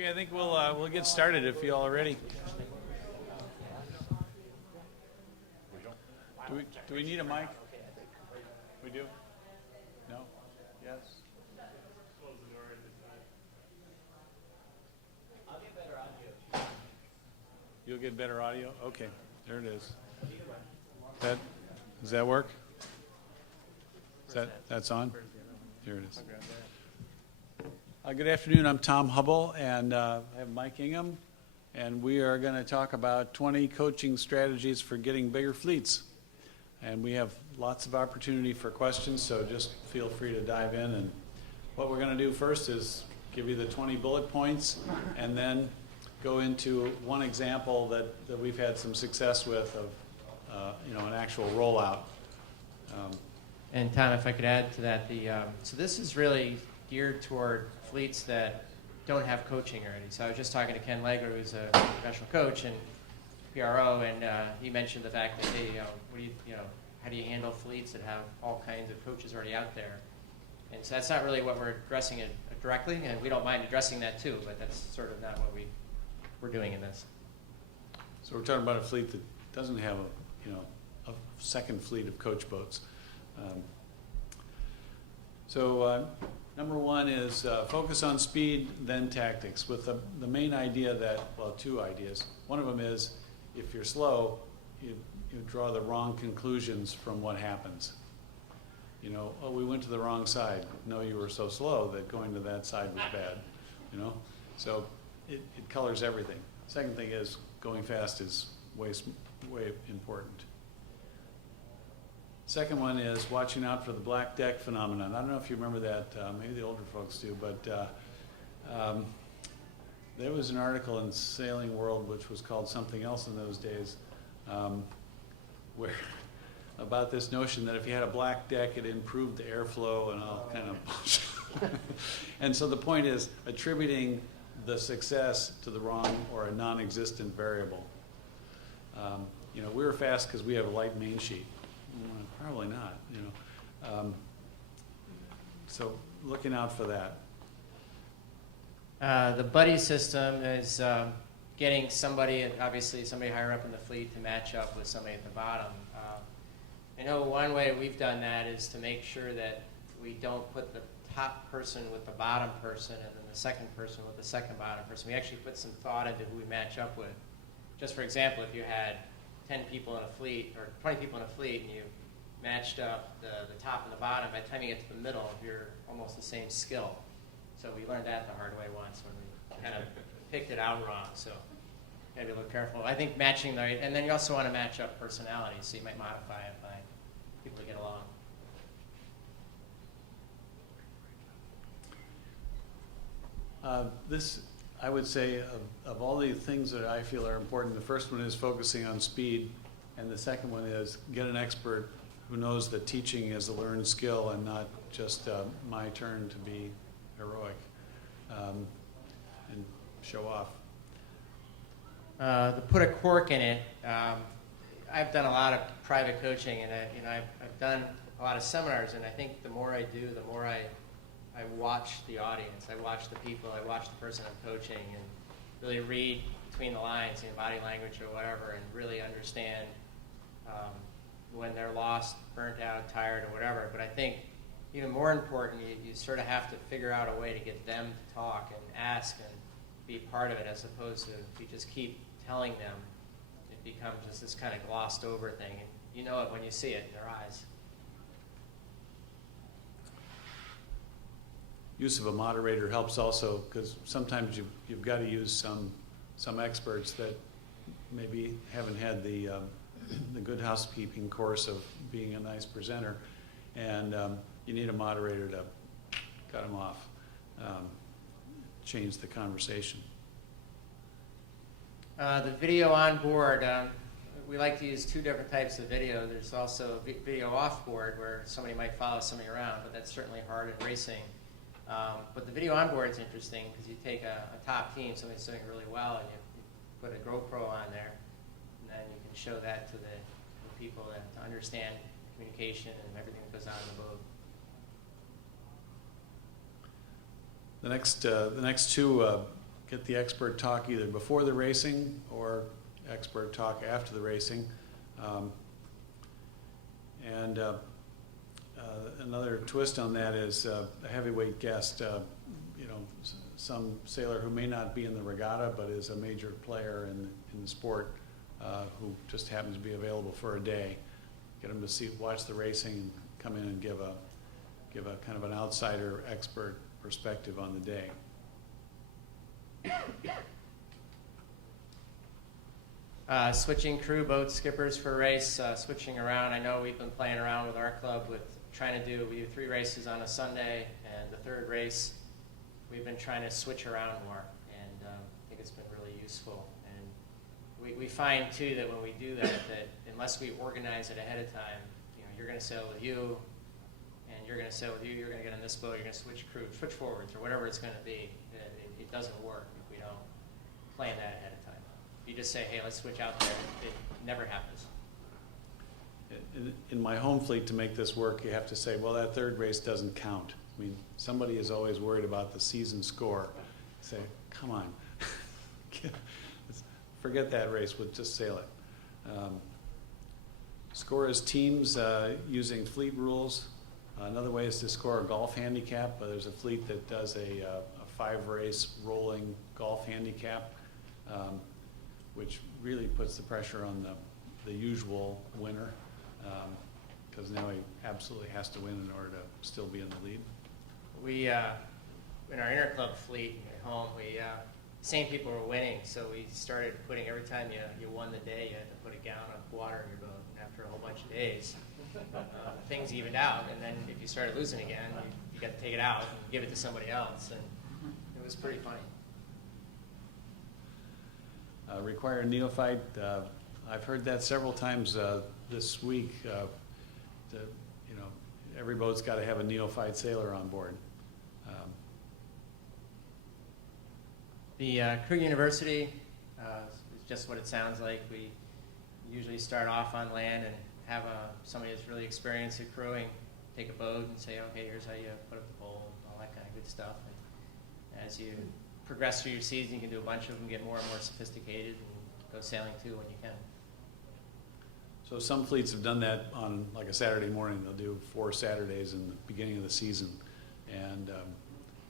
Okay, I think we'll get started if you all are ready. Do we need a mic? We do? No? Yes? I'll get better audio. You'll get better audio? Okay, there it is. Does that work? That's on? Here it is. Good afternoon, I'm Tom Hubbell, and I have Mike Ingham, and we are going to talk about 20 coaching strategies for getting bigger fleets. And we have lots of opportunity for questions, so just feel free to dive in. And what we're going to do first is give you the 20 bullet points, and then go into one example that we've had some success with of an actual rollout. And Tom, if I could add to that, so this is really geared toward fleets that don't have coaching already. So I was just talking to Ken Legler, who's a professional coach and PRO, and he mentioned the fact that, hey, how do you handle fleets that have all kinds of coaches already out there? And so that's not really what we're addressing it directly, and we don't mind addressing that too, but that's sort of not what we're doing in this. So we're talking about a fleet that doesn't have a second fleet of coach boats. Number one is focus on speed, then tactics, with the main idea that, well, two ideas. One of them is if you're slow, you draw the wrong conclusions from what happens. Oh, we went to the wrong side. No, you were so slow that going to that side was bad. So it colors everything. Second thing is going fast is way important. Second one is watching out for the black deck phenomenon. I don't know if you remember that. Maybe the older folks do, but there was an article in Sailing World, which was called something else in those days, where about this notion that if you had a black deck, it improved the airflow and all kind of. And so the point is attributing the success to the wrong or a non-existent variable. We were fast because we have a light main sheet. Probably not, So looking out for that. The buddy system is getting somebody higher up in the fleet to match up with somebody at the bottom. I know one way we've done that is to make sure that we don't put the top person with the bottom person and then the second person with the second bottom person. We actually put some thought into who we match up with. Just for example, if you had 10 people in a fleet or 20 people in a fleet and you matched up the top and the bottom, by the time you get to the middle, you're almost the same skill. So we learned that the hard way once when we kind of picked it out wrong. So you got to be a little careful. I think matching the right, and then you also want to match up personalities, so you might modify it by people to get along. This, I would say, of all the things that I feel are important, the first one is focusing on speed, and the second one is get an expert who knows that teaching is a learned skill and not just my turn to be heroic and show off. To put a cork in it, I've done a lot of private coaching, and I've done a lot of seminars, and I think the more I do, the more I watch the audience. I watch the people. I watch the person I'm coaching and really read between the lines, body language or whatever, and really understand when they're lost, burnt out, tired, or whatever. But I think even more important, you sort of have to figure out a way to get them to talk and ask and be part of it, as opposed to if you just keep telling them, it becomes just this kind of glossed over thing. And you know it when you see it in their eyes. Use of a moderator helps also, because sometimes you've got to use some experts that maybe haven't had the good housekeeping course of being a nice presenter, and you need a moderator to cut them off, change the conversation. The video on board, we like to use two different types of video. There's also video off board where somebody might follow somebody around, but that's certainly hard in racing. But the video on board is interesting because you take a top team, somebody's doing really well, and you put a GoPro on there, and then you can show that to the people to understand communication and everything that goes on in the boat. The next two get the expert talk either before the racing or expert talk after the racing. And another twist on that is a heavyweight guest, some sailor who may not be in the regatta but is a major player in the sport, who just happens to be available for a day. Get them to watch the racing and come in and give a kind of an outsider expert perspective on the day. Switching crew, boat skippers for a race, switching around. I know we've been playing around with our club with trying to do, we do 3 races on a Sunday, and the 3rd race we've been trying to switch around more, and I think it's been really useful. And we find too that when we do that unless we organize it ahead of time, you're going to sail with you, and you're going to sail with you, you're going to get on this boat, you're going to switch crew, switch forwards, or whatever it's going to be. It doesn't work if we don't plan that ahead of time. If you just say, hey, let's switch out there, it never happens. In my home fleet, to make this work, you have to say, well, that 3rd race doesn't count. I mean, somebody is always worried about the season score. Say, come on, forget that race, we'll just sail it. Score as teams using fleet rules. Another way is to score a golf handicap. There's a fleet that does a 5-race rolling golf handicap, which really puts the pressure on the usual winner, because now he absolutely has to win in order to still be in the lead. We, in our interclub fleet at home, same people were winning, so we started putting, every time you won the day, you had to put a gallon of water in your boat. And after a whole bunch of days, things evened out, and then if you started losing again, you got to take it out and give it to somebody else, and it was pretty funny. Require a neophyte. I've heard that several times this week. Every boat's got to have a neophyte sailor on board. The Crew University is just what it sounds like. We usually start off on land and have somebody that's really experienced at crewing take a boat and say, okay, here's how you put up the pole and all that kind of good stuff. And as you progress through your season, you can do a bunch of them, get more and more sophisticated, and go sailing too when you can. So some fleets have done that on like a Saturday morning. They'll do 4 Saturdays in the beginning of the season, and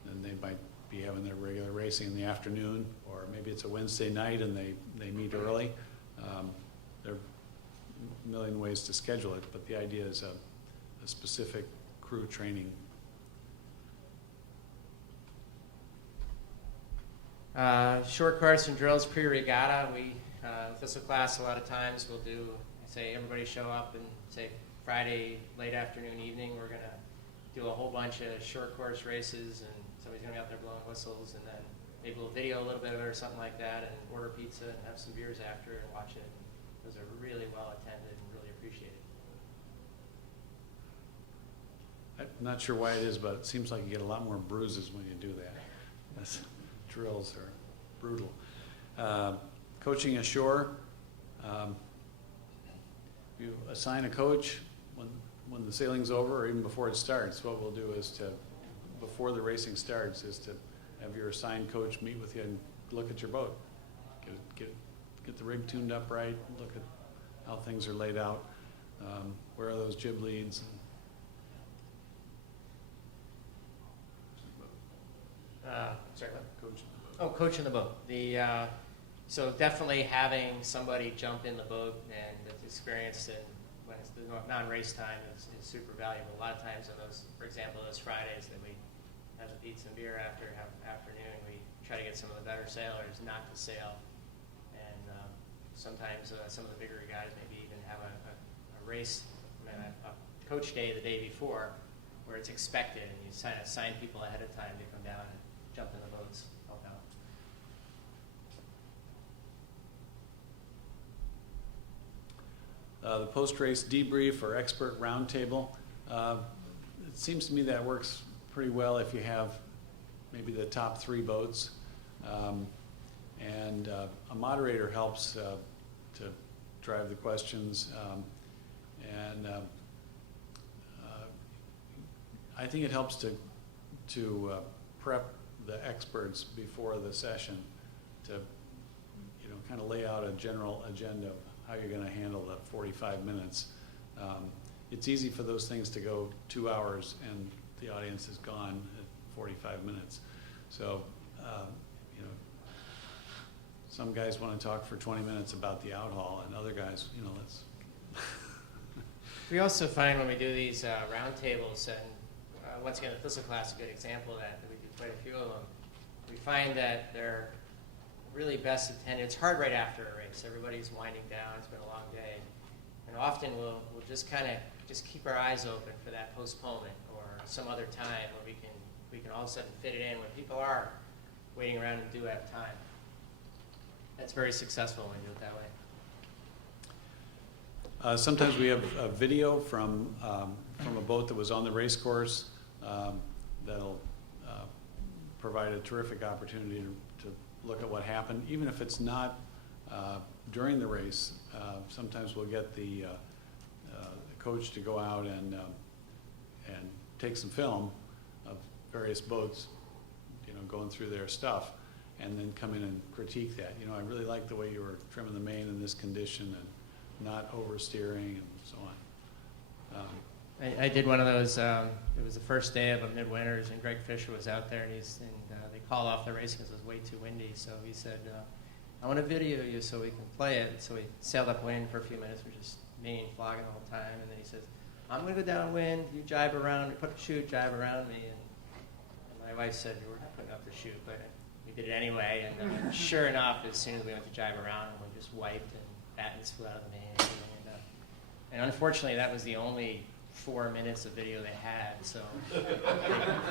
then they might be having their regular racing in the afternoon, or maybe it's a Wednesday night and they meet early. There are a million ways to schedule it, but the idea is a specific crew training. Short course and drills pre-regatta. We, thistle class, a lot of times we'll do, say everybody show up and say Friday late afternoon, evening, we're going to do a whole bunch of short course races, and somebody's going to be out there blowing whistles, and then maybe we'll video a little bit of it or something like that, and order pizza and have some beers after and watch it. Those are really well attended and really appreciated. I'm not sure why it is, but it seems like you get a lot more bruises when you do that. Drills are brutal. Coaching ashore. You assign a coach when the sailing's over, or even before it starts. What we'll do is before the racing starts, is to have your assigned coach meet with you and look at your boat. Get the rig tuned up right, look at how things are laid out, where are those jib leads. Sorry, what? Coach. Oh, coaching the boat. So definitely having somebody jump in the boat and that's experienced in when it's the non-race time is super valuable. A lot of times on those, for example, those Fridays that we have the pizza and beer afternoon, we try to get some of the better sailors not to sail. And sometimes some of the bigger guys maybe even have a race, a coach day the day before, where it's expected, and you assign people ahead of time to come down and jump in the boats, help out. The post-race debrief or expert roundtable. It seems to me that works pretty well if you have maybe the top 3 boats. And a moderator helps to drive the questions. I think it helps to prep the experts before the session to, kind of lay out a general agenda of how you're going to handle the 45 minutes. It's easy for those things to go 2 hours and the audience is gone at 45 minutes. So, some guys want to talk for 20 minutes about the out hall, and other guys, let's. We also find when we do these roundtables, and once again, the physical class is a good example of that we do quite a few of them. We find that they're really best attended. It's hard right after a race. Everybody's winding down. It's been a long day. And often we'll just kind of just keep our eyes open for that postponement or some other time where we can all of a sudden fit it in when people are waiting around and do have time. That's very successful when we do it that way. Sometimes we have a video from a boat that was on the race course that'll provide a terrific opportunity to look at what happened, even if it's not during the race. Sometimes we'll get the coach to go out and take some film of various boats, going through their stuff, and then come in and critique that. I really like the way you were trimming the main in this condition and not oversteering and so on. I did one of those. It was the first day of a midwinters, and Greg Fisher was out there, and they called off the race because it was way too windy. So he said, "I want to video you so we can play it." So we sailed upwind for a few minutes, which is me and flogging the whole time. And then he says, "I'm going to go downwind. You jibe around. Put the chute, jibe around me." And my wife said, "We're not putting up the chute," but we did it anyway. And sure enough, as soon as we went to jibe around, we just wiped and battens flew out of the main. And unfortunately, that was the only 4 minutes of video they had, so they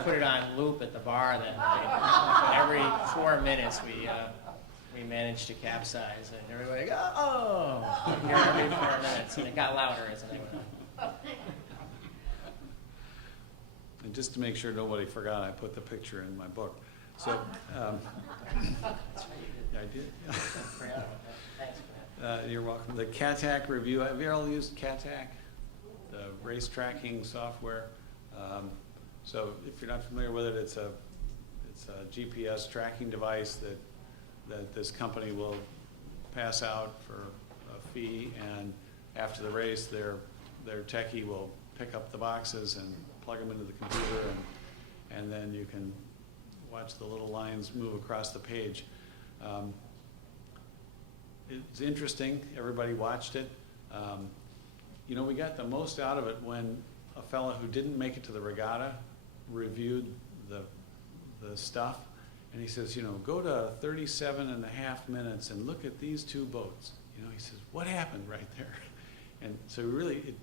put it on loop at the bar that night. Every 4 minutes we managed to capsize, and everybody go, "Oh!" Here every 4 minutes, and it got louder as the night went on. And just to make sure nobody forgot, I put the picture in my book. So, That's right, you did. I did. I forgot about that. Thanks for that. You're welcome. The CATAC review, have you all used CATAC? The race tracking software. So if you're not familiar with it, it's a GPS tracking device that this company will pass out for a fee, and after the race, their techie will pick up the boxes and plug them into the computer, and then you can watch the little lines move across the page. It's interesting. Everybody watched it. We got the most out of it when a fellow who didn't make it to the regatta reviewed the stuff, and he says, go to 37 and a half minutes and look at these two boats. He says, what happened right there? And so really,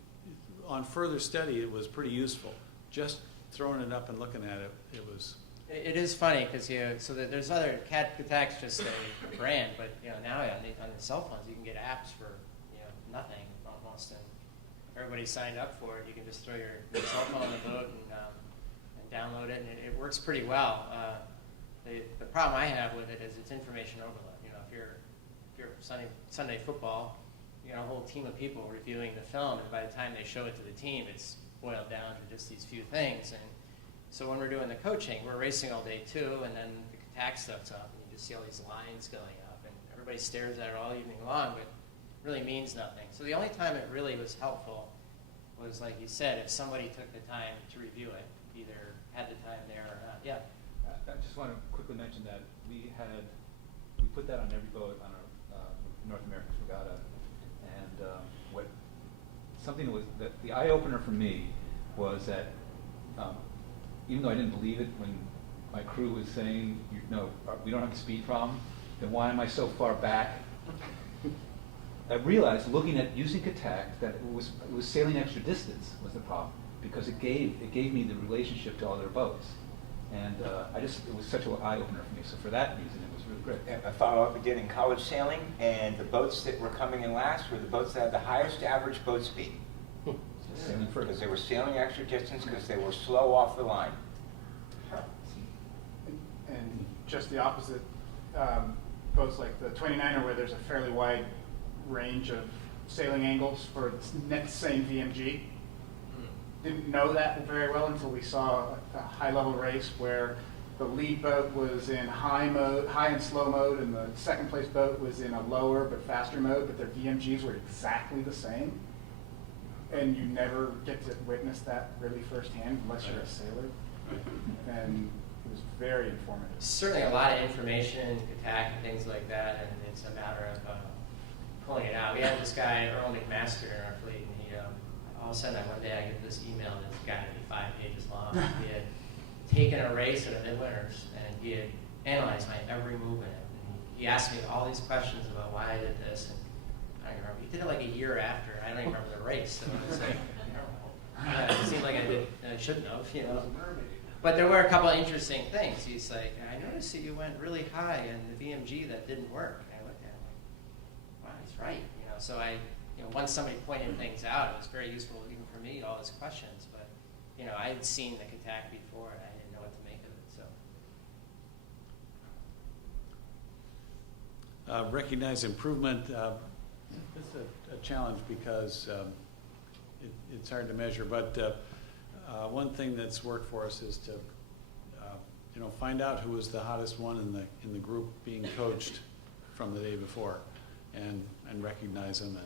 on further study, it was pretty useful. Just throwing it up and looking at it, it was. It is funny because there's other CATAC's just a brand, but now on the cell phones you can get apps for nothing almost, and everybody signed up for it. You can just throw your cell phone on the boat and download it, and it works pretty well. The problem I have with it is it's information overload. If you're Sunday football, you got a whole team of people reviewing the film, and by the time they show it to the team, it's boiled down to just these few things. And so when we're doing the coaching, we're racing all day too, and then the CATAC stuff's up, and you just see all these lines going up, and everybody stares at it all evening long, but it really means nothing. So the only time it really was helpful was, like you said, if somebody took the time to review it, either had the time there or not. Yeah. I just want to quickly mention that we put that on every boat on our North American regatta, and something was that the eye opener for me was that even though I didn't believe it when my crew was saying, we don't have a speed problem, then why am I so far back? I realized, looking at using CATAC, that it was sailing extra distance was the problem, because it gave me the relationship to all their boats, and it was such an eye opener for me. So for that reason, it was really great. A follow-up we did in college sailing, and the boats that were coming in last were the boats that had the highest average boat speed. Sailing further. Because they were sailing extra distance because they were slow off the line. And just the opposite, boats like the 29er, where there's a fairly wide range of sailing angles for the same VMG. Didn't know that very well until we saw a high-level race where the lead boat was in high and slow mode, and the second place boat was in a lower but faster mode, but their VMGs were exactly the same. And you never get to witness that really firsthand unless you're a sailor. And it was very informative. Certainly a lot of information in Katak and things like that, and it's a matter of pulling it out. We had this guy, Earl McMaster, in our fleet, and he, all of a sudden one day I get this email that's got to be 5 pages long. He had taken a race at a midwinters, and he had analyzed my every move in it. And he asked me all these questions about why I did this, and I don't remember. He did it like a year after. I don't even remember the race. So it was like, it seemed like I shouldn't have, you know. But there were a couple of interesting things. He's like, I noticed that you went really high in the VMG that didn't work. And I looked at him like, wow, he's right. You know, so once somebody pointed things out, it was very useful even for me, all his questions. But, I had seen the Katak before, and I didn't know what to make of it. So. Recognize improvement. It's a challenge because it's hard to measure, but one thing that's worked for us is to find out who was the hottest one in the group being coached from the day before, and recognize them,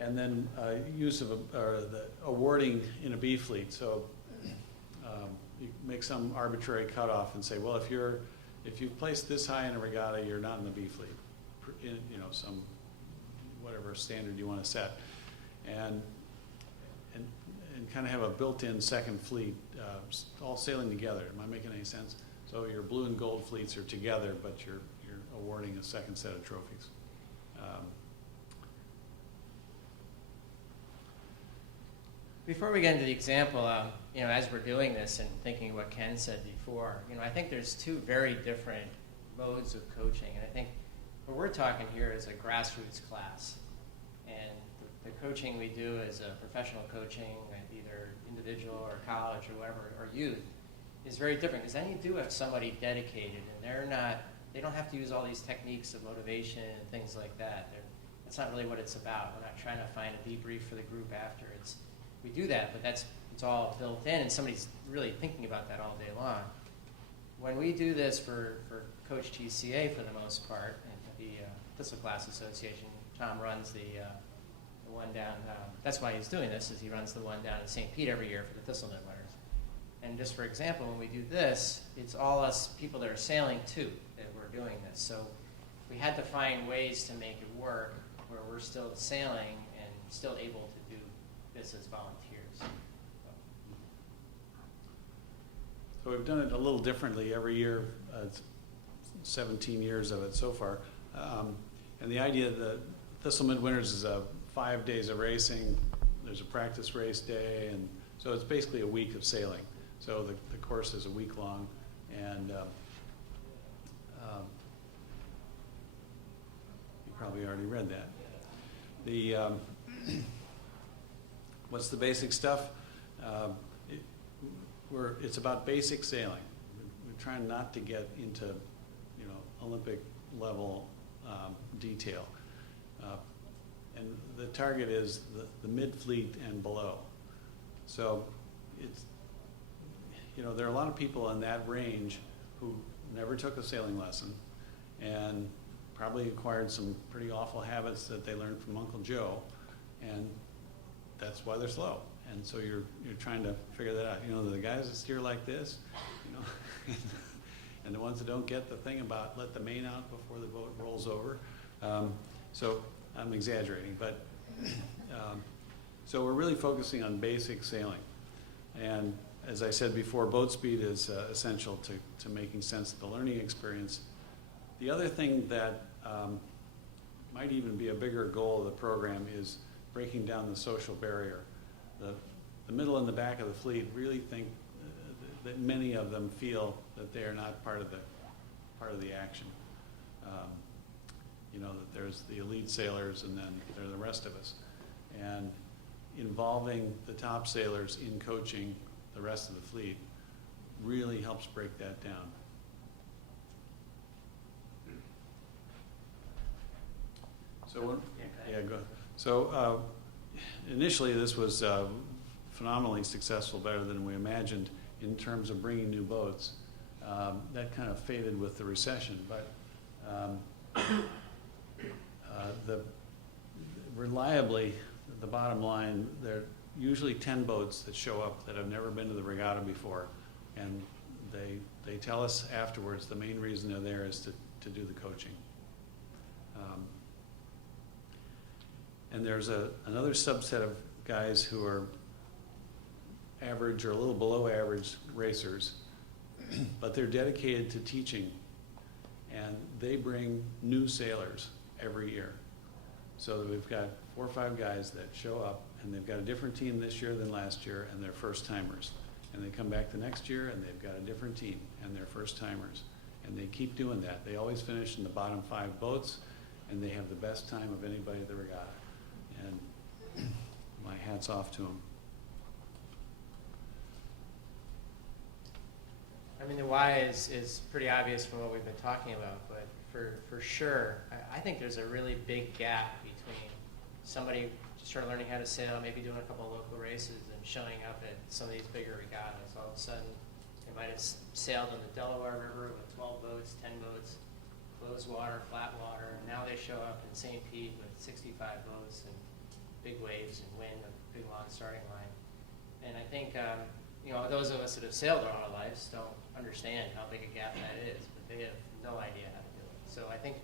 and then use of the awarding in a B fleet. So you make some arbitrary cutoff and say, well, if you've placed this high in a regatta, you're not in the B fleet. Some whatever standard you want to set, and kind of have a built-in second fleet, all sailing together. Am I making any sense? So your blue and gold fleets are together, but you're awarding a second set of trophies. Before we get into the example, as we're doing this and thinking of what Ken said before, I think there's two very different modes of coaching, and I think what we're talking here is a grassroots class, and the coaching we do is a professional coaching, either individual or college or whatever, or youth, is very different, because then you do have somebody dedicated, and they don't have to use all these techniques of motivation and things like that. That's not really what it's about. We're not trying to find a debrief for the group after. We do that, but it's all built in, and somebody's really thinking about that all day long. When we do this for Coach TCA, for the most part, and the Thistle Class Association, Tom runs the one down. That's why he's doing this, is he runs the one down in St. Pete every year for the Thistleman winners. And just for example, when we do this, it's all us people that are sailing too that we're doing this. So we had to find ways to make it work where we're still sailing and still able to do this as volunteers. So we've done it a little differently every year. It's 17 years of it so far. And the idea that Thistle Midwinters is 5 days of racing. There's a practice race day, and so it's basically a week of sailing. So the course is a week long, and you probably already read that. What's the basic stuff? It's about basic sailing. We're trying not to get into Olympic level detail. And the target is the mid-fleet and below. So it's, there are a lot of people in that range who never took a sailing lesson and probably acquired some pretty awful habits that they learned from Uncle Joe, and that's why they're slow. And so you're trying to figure that out. The guys that steer like this, and the ones that don't get the thing about let the main out before the boat rolls over. So I'm exaggerating, but so we're really focusing on basic sailing. And as I said before, boat speed is essential to making sense of the learning experience. The other thing that might even be a bigger goal of the program is breaking down the social barrier. The middle and the back of the fleet really think that many of them feel that they are not part of the action. That there's the elite sailers and then there are the rest of us. And involving the top sailors in coaching the rest of the fleet really helps break that down. So go ahead. So initially this was phenomenally successful, better than we imagined, in terms of bringing new boats. That kind of faded with the recession, but reliably, the bottom line, there are usually 10 boats that show up that have never been to the regatta before, and they tell us afterwards the main reason they're there is to do the coaching. And there's another subset of guys who are average or a little below average racers, but they're dedicated to teaching, and they bring new sailors every year. So that we've got 4 or 5 guys that show up, and they've got a different team this year than last year, and they're first timers. And they come back the next year, and they've got a different team, and they're first timers. And they keep doing that. They always finish in the bottom 5 boats, and they have the best time of anybody at the regatta. And my hat's off to them. I mean, the why is pretty obvious from what we've been talking about, but for sure, I think there's a really big gap between somebody just sort of learning how to sail, maybe doing a couple of local races, and showing up at some of these bigger regattas. All of a sudden, they might have sailed in the Delaware River with 12 boats, 10 boats, closed water, flat water, and now they show up in St. Pete with 65 boats and big waves and wind, a big long starting line. And I think, those of us that have sailed our whole lives don't understand how big a gap that is, but they have no idea how to do it. So I think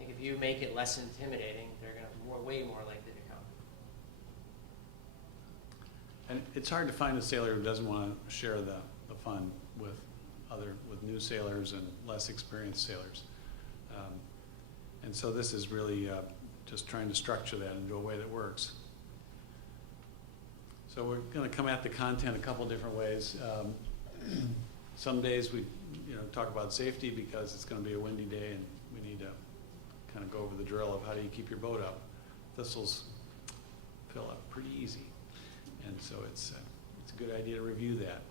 if you make it less intimidating, they're going to be way more likely to come. And it's hard to find a sailor who doesn't want to share the fun with new sailors and less experienced sailors. And so this is really just trying to structure that into a way that works. So we're going to come at the content a couple different ways. Some days we talk about safety because it's going to be a windy day and we need to kind of go over the drill of how do you keep your boat up. Thistles fill up pretty easy, and so it's a good idea to review that.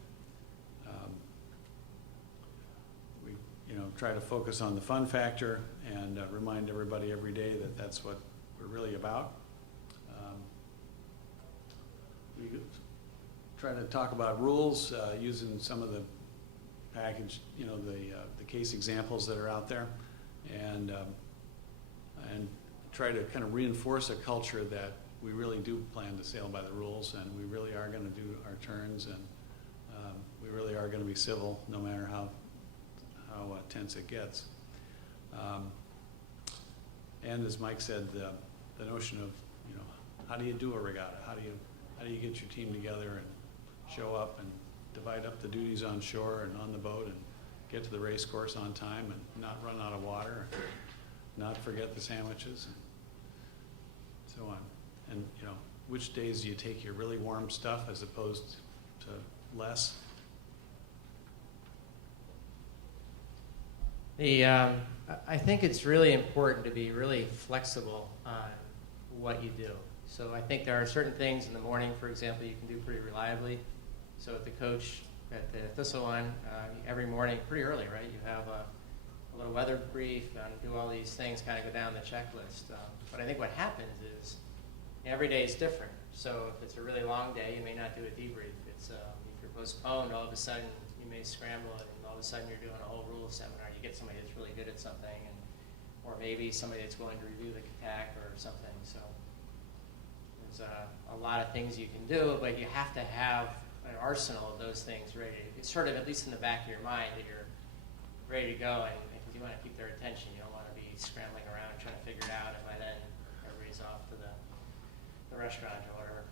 We try to focus on the fun factor and remind everybody every day that that's what we're really about. We try to talk about rules using some of the package, the case examples that are out there, and try to kind of reinforce a culture that we really do plan to sail by the rules, and we really are going to do our turns, and we really are going to be civil no matter how tense it gets. And as Mike said, the notion of how do you do a regatta? How do you get your team together and show up and divide up the duties on shore and on the boat and get to the race course on time and not run out of water, and not forget the sandwiches, and so on. And which days do you take your really warm stuff as opposed to less? I think it's really important to be really flexible on what you do. So I think there are certain things in the morning, for example, you can do pretty reliably. So at the coach at the Thistle one, every morning, pretty early, right? You have a little weather brief and do all these things, kind of go down the checklist. But I think what happens is every day is different. So if it's a really long day, you may not do a debrief. If you're postponed, all of a sudden you may scramble and all of a sudden you're doing a whole rules seminar. You get somebody that's really good at something, or maybe somebody that's willing to review the CATAC or something. So there's a lot of things you can do, but you have to have an arsenal of those things ready. It's sort of at least in the back of your mind that you're ready to go, and because you want to keep their attention. You don't want to be scrambling around trying to figure it out, and by then everybody's off to the restaurant or whatever.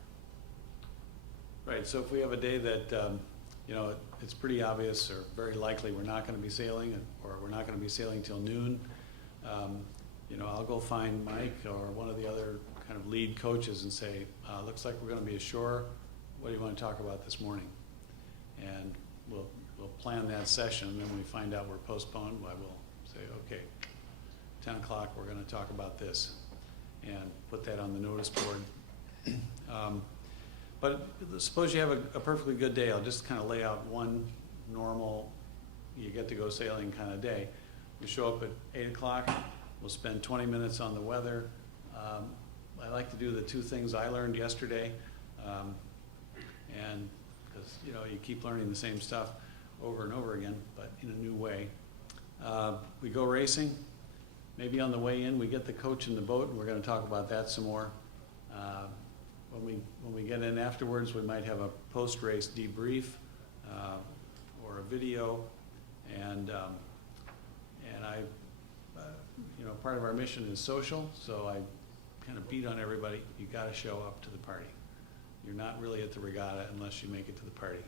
Right, so if we have a day that, it's pretty obvious or very likely we're not going to be sailing, or we're not going to be sailing till noon, I'll go find Mike or one of the other kind of lead coaches and say, looks like we're going to be ashore. What do you want to talk about this morning? And we'll plan that session, and then when we find out we're postponed, I will say, okay, 10 o'clock, we're going to talk about this, and put that on the notice board. But suppose you have a perfectly good day. I'll just kind of lay out one normal, you get to go sailing kind of day. We show up at 8 o'clock. We'll spend 20 minutes on the weather. I like to do the 2 things I learned yesterday, and because, you know, you keep learning the same stuff over and over again, but in a new way. We go racing. Maybe on the way in, we get the coach in the boat, and we're gonna talk about that some more. When we get in afterwards, we might have a post-race debrief, or a video, and you know, part of our mission is social, so I kind of beat on everybody, you gotta show up to the party. You're not really at the regatta unless you make it to the party.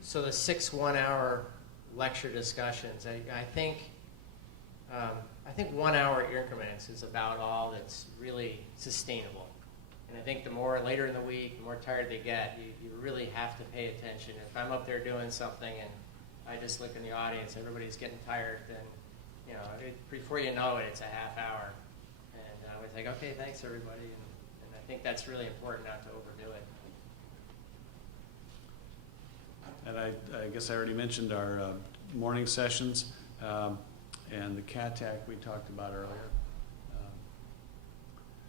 So the 6 one-hour lecture discussions, I think 1 hour increments is about all that's really sustainable. And I think the more later in the week, the more tired they get, you really have to pay attention. If I'm up there doing something and I just look in the audience, everybody's getting tired, then, you know, before you know it, it's a half hour. And I was like, okay, thanks everybody. And I think that's really important not to overdo it. And I guess I already mentioned our morning sessions, and the CATAC we talked about earlier.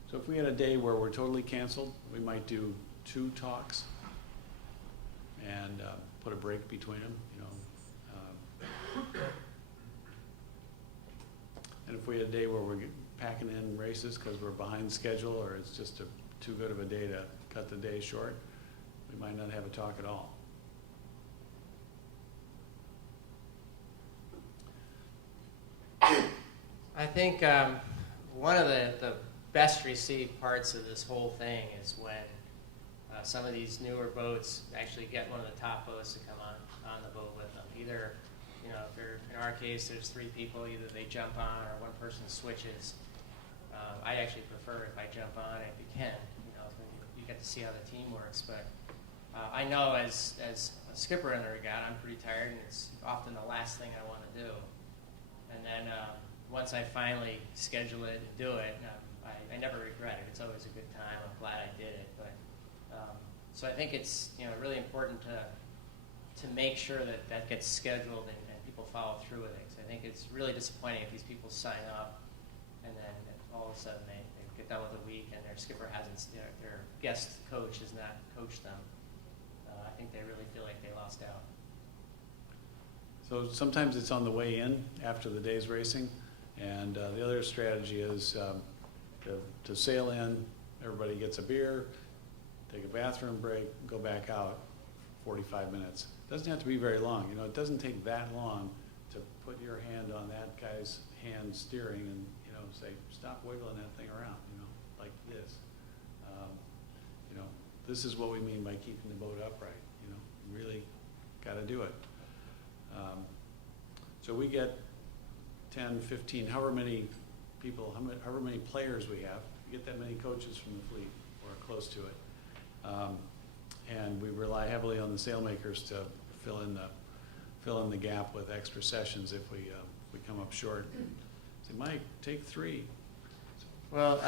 So if we had a day where we're totally canceled, we might do 2 talks and put a break between them, you know. And if we had a day where we're packing in races because we're behind schedule, or it's just too good of a day to cut the day short, we might not have a talk at all. I think one of the best received parts of this whole thing is when some of these newer boats actually get one of the top boats to come on the boat with them. Either, you know, if they're, in our case, there's 3 people, either they jump on or one person switches. I actually prefer if I jump on if you can, you know, you get to see how the team works. But I know as a skipper in the regatta, I'm pretty tired, and it's often the last thing I want to do. And then once I finally schedule it and do it, I never regret it. It's always a good time. I'm glad I did it. But so I think it's, you know, really important to make sure that gets scheduled and people follow through with it. So I think it's really disappointing if these people sign up and then all of a sudden they get done with a week and their skipper hasn't, their guest coach has not coached them. I think they really feel like they lost out. So sometimes it's on the way in after the day's racing, and the other strategy is to sail in, everybody gets a beer, take a bathroom break, go back out 45 minutes. It doesn't have to be very long. You know, it doesn't take that long to put your hand on that guy's hand steering and, you know, say, stop wiggling that thing around, you know, like this. You know, this is what we mean by keeping the boat upright. You know, you really got to do it. So we get 10, 15, however many people, however many players we have. We get that many coaches from the fleet, or close to it. And we rely heavily on the sailmakers to fill in the gap with extra sessions if we come up short. Say, Mike, take 3. Well,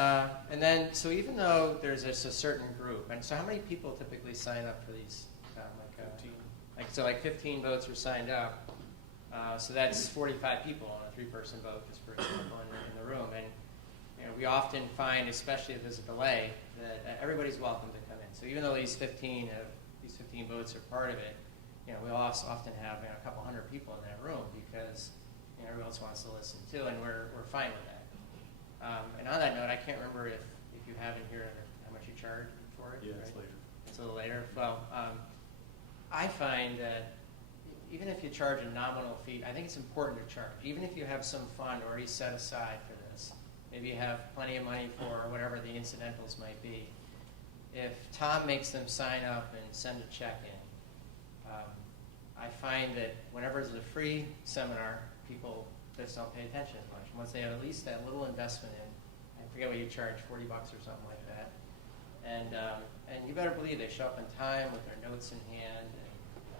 and then, so even though there's a certain group, and so how many people typically sign up for these? 15 boats are signed up. So that's 45 people on a 3-person boat, just for example, in the room. And you know, we often find, especially if there's a delay, that everybody's welcome to come in. So even though these 15 boats are part of it, you know, we also often have, you know, a couple hundred people in that room because, you know, everyone else wants to listen too, and we're fine with that. And on that note, I can't remember if you have in here how much you charge for it. Yeah, right? it's later. It's a little later. Well, I find that even if you charge a nominal fee, I think it's important to charge. Even if you have some fund already set aside for this, maybe you have plenty of money for whatever the incidentals might be. If Tom makes them sign up and send a check in, I find that whenever it's a free seminar, people just don't pay attention as much. Once they have at least that little investment in, I forget what you charge, $40 or something like that. And you better believe they show up in time with their notes in hand, and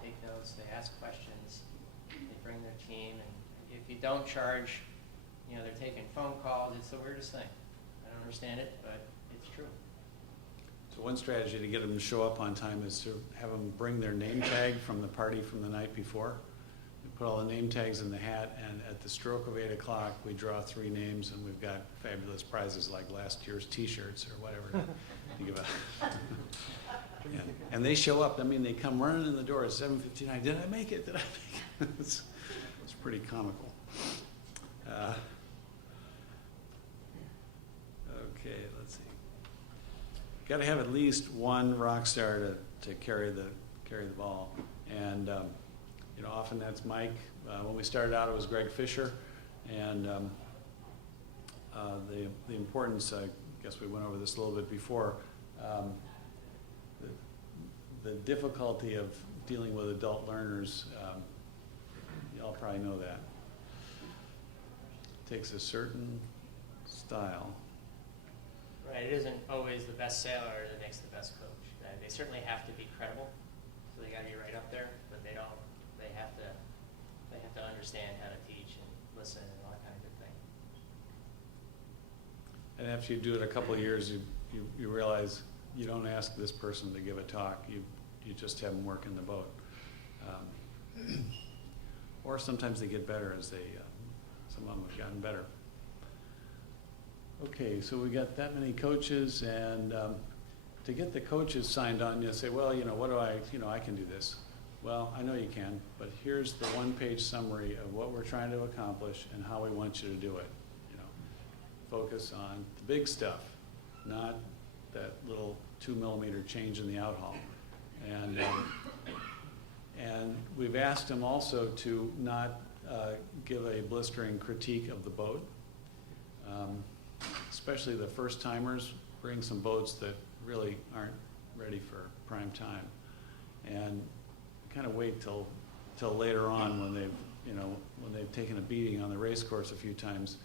they take notes, they ask questions, they bring their team, and if you don't charge, you know, they're taking phone calls. It's the weirdest thing. I don't understand it, but it's true. So one strategy to get them to show up on time is to have them bring their name tag from the party from the night before. We put all the name tags in the hat, and at the stroke of 8 o'clock, we draw 3 names, and we've got fabulous prizes like last year's T-shirts or whatever you give out. And they show up. I mean, they come running in the door at 7:59. Did I make it? Did I make it? It's pretty comical. Okay, let's see. Got to have at least one rock star to carry the ball, and you know, often that's Mike. When we started out, it was Greg Fisher, and the importance. I guess we went over this a little bit before. The difficulty of dealing with adult learners. Y'all probably know that. It takes a certain style. Right, it isn't always the best sailor that makes the best coach. They certainly have to be credible, so they got to be right up there. But they don't. They have to understand how to teach and listen and all that kind of good thing. And after you do it a couple of years, you realize you don't ask this person to give a talk. You just have them work in the boat. Or sometimes they get better as some of them have gotten better. Okay, so we got that many coaches, and to get the coaches signed on, you say, well, you know, what do I can do this. Well, I know you can, but here's the one-page summary of what we're trying to accomplish and how we want you to do it. You know, focus on the big stuff, not that little 2-millimeter change in the outhall. And we've asked them also to not give a blistering critique of the boat. Especially the first timers, bring some boats that really aren't ready for prime time, and kind of wait till later on when they've taken a beating on the race course a few times,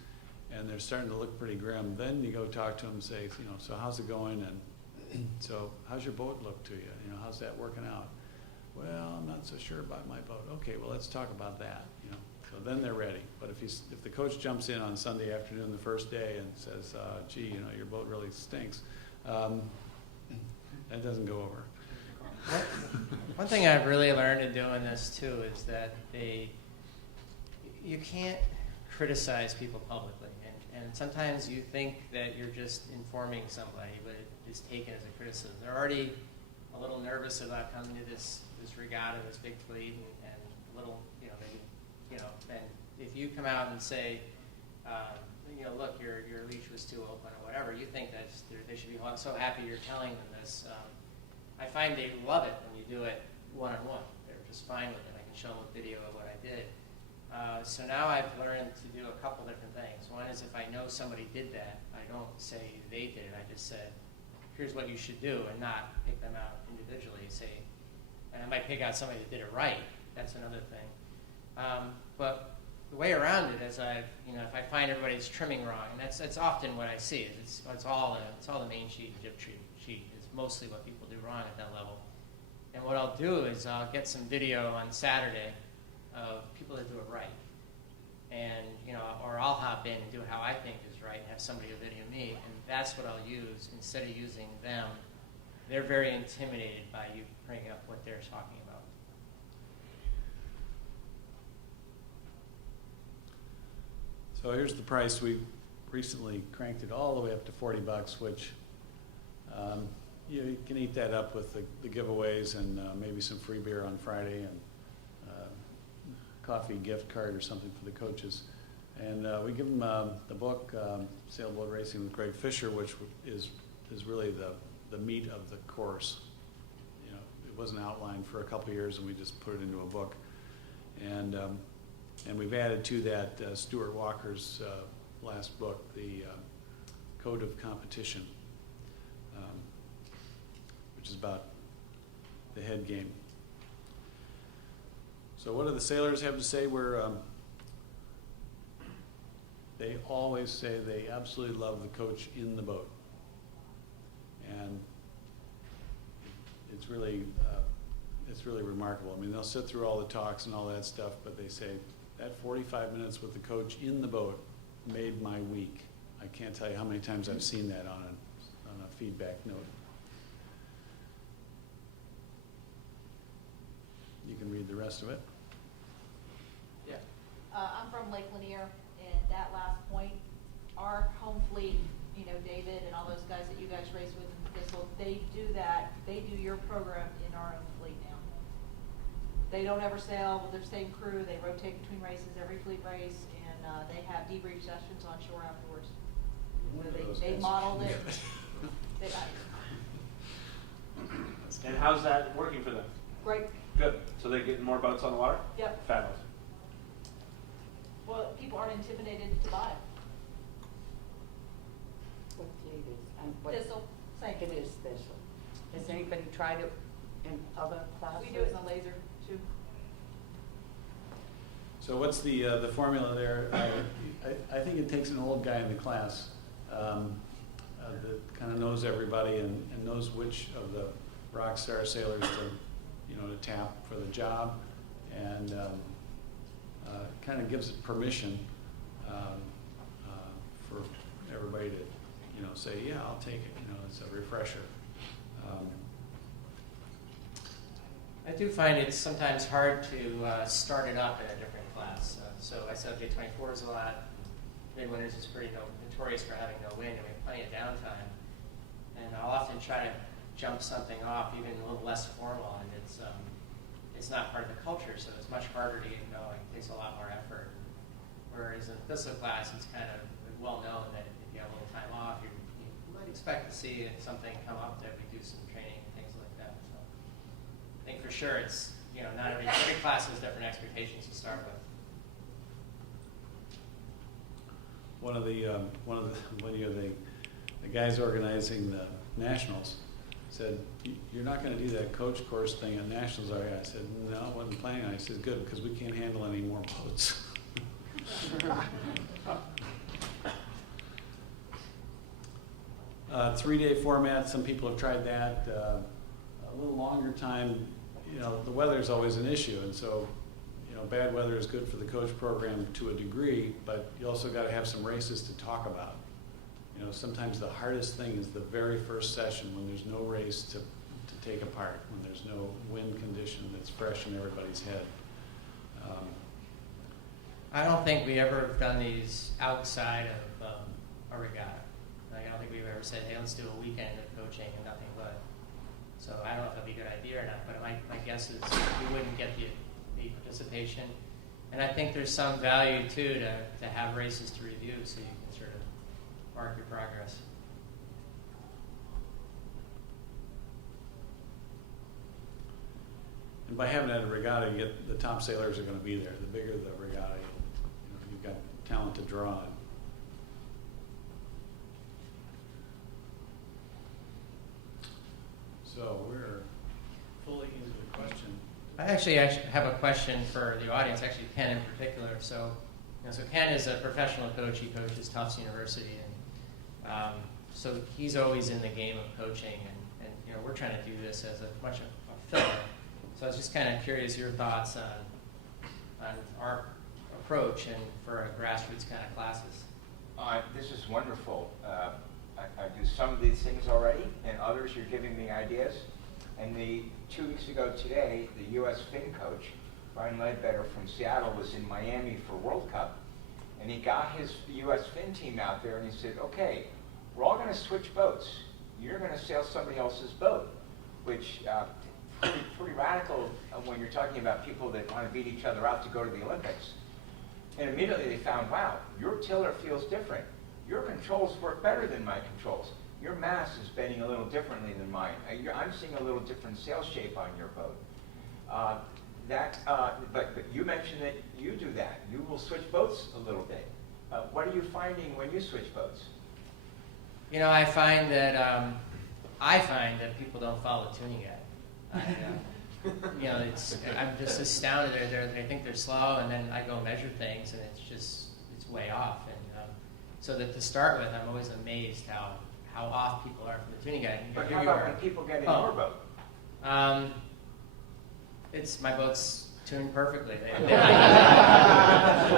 and they're starting to look pretty grim. Then you go talk to them and say, you know, so how's it going, and so how's your boat look to you? You know, how's that working out? Well, I'm not so sure about my boat. Okay, well, let's talk about that. You know. So then they're ready. But if the coach jumps in on Sunday afternoon the first day and says, gee, you know, your boat really stinks, that doesn't go over. One thing I've really learned in doing this too is that you can't criticize people publicly, and sometimes you think that you're just informing somebody, but it is taken as a criticism. They're already a little nervous about coming to this regatta, this big fleet, and a little, you know, maybe. You know, and if you come out and say, you know, look, your leash was too open or whatever, you think that they should be so happy you're telling them this. I find they love it when you do it one-on-one. They're just fine with it. I can show them a video of what I did. So now I've learned to do a couple different things. One is if I know somebody did that, I don't say they did it. I just said, here's what you should do, and not pick them out individually. And I might pick out somebody that did it right. That's another thing. But the way around it is if I find everybody's trimming wrong, and that's often what I see. It's all the main sheet and jib sheet is mostly what people do wrong at that level. And what I'll do is I'll get some video on Saturday of people that do it right, and or I'll hop in and do it how I think is right, and have somebody video me, and that's what I'll use instead of using them. They're very intimidated by you bringing up what they're talking about. So here's the price. We recently cranked it all the way up to $40, which you can eat that up with the giveaways and maybe some free beer on Friday and coffee gift card or something for the coaches. And we give them the book, Sailboat Racing with Greg Fisher, which is really the meat of the course. You know, it wasn't outlined for a couple of years, and we just put it into a book. And we've added to that Stuart Walker's last book, the Code of Competition, which is about the head game. So what do the sailors have to say? They always say they absolutely love the coach in the boat. And it's really remarkable. I mean, they'll sit through all the talks and all that stuff, but they say, that 45 minutes with the coach in the boat made my week. I can't tell you how many times I've seen that on a feedback note. You can read the rest of it. Lake Lanier, and that last point, our home fleet, you know, David and all those guys that you guys race with in Thistle, they do that, they do your program in our own fleet now. They don't ever sail with their same crew, they rotate between races every fleet race, and they have debrief sessions on shore afterwards. So they modeled it. And how's that working for them? Great. Good. So they're getting more boats on the water? Yep. Fabulous. Well, people aren't intimidated to buy it. What fleet is, and what? Thistle, same. It is Thistle. Has anybody tried it in other classes? We do it in the laser too. So what's the formula there? I think it takes an old guy in the class that kind of knows everybody and knows which of the rock star sailors to tap for the job, and kind of gives it permission for everybody to say, yeah, I'll take it. It's a refresher. I do find it sometimes hard to start it up in a different class. So I subject 24s a lot. Midwinters is pretty notorious for having no wind, and we have plenty of downtime. And I'll often try to jump something off, even a little less formal, and it's not part of the culture, so it's much harder to get going. It takes a lot more effort. Whereas in Thistle class, it's kind of well known that if you have a little time off, you might expect to see something come up that we do some training and things like that. So I think for sure it's, not every class has different expectations to start with. One of the guys organizing the nationals said, "You're not going to do that coach course thing at nationals, are you?" I said, "No, I wasn't planning on it." I said, "Good, because we can't handle any more boats." 3-day format. Some people have tried that. A little longer time. The weather's always an issue, and so bad weather is good for the coach program to a degree, but you also got to have some races to talk about. Sometimes the hardest thing is the very first session when there's no race to take apart, when there's no wind condition that's fresh in everybody's head. I don't think we ever have done these outside of a regatta. I don't think we've ever said, hey, let's do a weekend of coaching and nothing but. So I don't know if that'd be a good idea or not, but my guess is you wouldn't get the participation. And I think there's some value, too, to have races to review so you can sort of mark your progress. And by having it at a regatta, you get the top sailors are going to be there. The bigger the regatta, you've got talent to draw on. So we're fully into the question. I actually have a question for the audience, actually Ken in particular. So Ken is a professional coach. He coaches Tufts University, and so he's always in the game of coaching. And we're trying to do this as much a filler. So I was just kind of curious your thoughts on our approach and for grassroots kind of classes. This is wonderful. I do some of these things already, and others you're giving me ideas. And 2 weeks ago today, the U.S. Fin coach, Brian Ledbetter from Seattle, was in Miami for World Cup, and he got his U.S. Fin team out there, and he said, okay, we're all going to switch boats. You're going to sail somebody else's boat, which pretty radical when you're talking about people that want to beat each other out to go to the Olympics. And immediately they found, wow, your tiller feels different. Your controls work better than my controls. Your mast is bending a little differently than mine. I'm seeing a little different sail shape on your boat. But you mentioned that you do that. You will switch boats a little bit. What are you finding when you switch boats? I find that people don't follow tuning guide. I'm just astounded. They think they're slow, and then I go measure things, and it's way off. And so that to start with, I'm always amazed how off people are from the tuning guide. But how about when people get in your boat? My boat's tuned perfectly. Ask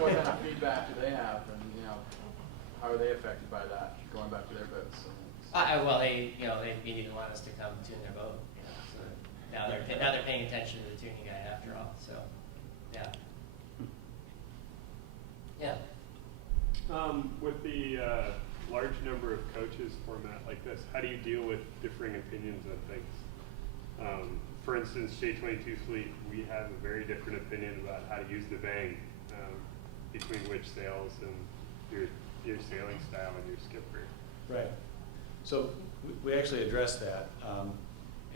what kind of feedback do they have, and how are they affected by that? Going back to their boats. Well, they immediately want us to come tune their boat. So now they're paying attention to the tuning guide after all. So, yeah. Yeah. With the large number of coaches format like this, how do you deal with differing opinions on things? For instance, J22 Fleet, we have a very different opinion about how to use the bang between which sails and your sailing style and your skipper. Right. So we actually addressed that,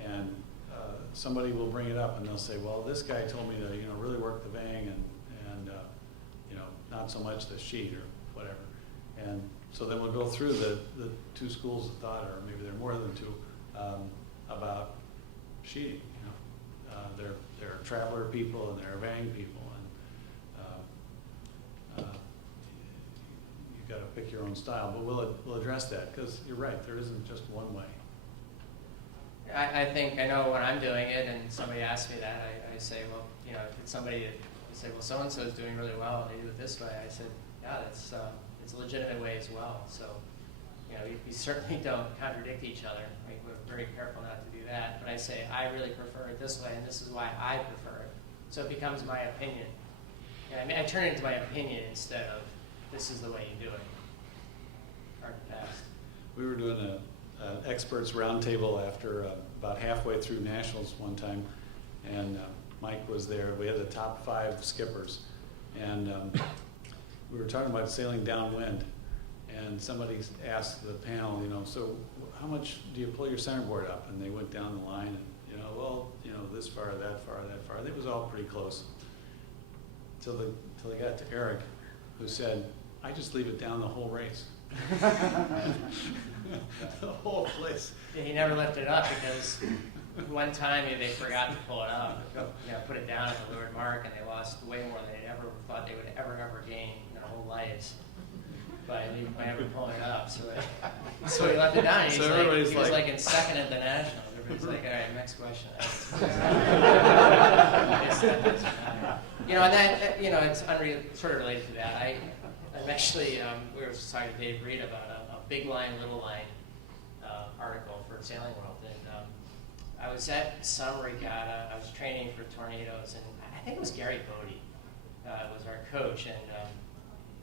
and somebody will bring it up and they'll say, well, this guy told me to, really work the bang and not so much the sheet or whatever. And so then we'll go through the two schools of thought, or maybe there are more than two, about sheeting. There are traveler people and there are bang people, and you've got to pick your own style. But we'll address that, because you're right, there isn't just one way. I think I know when I'm doing it, and somebody asks me that, I say, well, if it's somebody that you say, well, so-and-so is doing really well, and they do it this way, I said, yeah, it's a legitimate way as well. So, we certainly don't contradict each other. We're very careful not to do that. But I say, I really prefer it this way, and this is why I prefer it. So it becomes my opinion. I turn it into my opinion instead of, this is the way you do it. Hard to pass. We were doing an experts roundtable after about halfway through nationals one time, and Mike was there. We had the top 5 skippers, and we were talking about sailing downwind, and somebody asked the panel, so how much do you pull your centerboard up? And they went down the line, and this far, that far, that far. It was all pretty close till they got to Eric, who said, I just leave it down the whole race. The whole place. Yeah, he never lifted it up because one time they forgot to pull it up, put it down at the leeward mark, and they lost way more than they ever thought they would ever gain in their whole lives by ever pulling it up. So he left it down. And he was like in second at the nationals. Everybody's like, all right, next question. And that it's sort of related to that. I'm actually we were just talking to Dave Reed about a big line, little line article for Sailing World, and I was at some regatta. I was training for Tornadoes, and I think it was Gary Bodie was our coach, and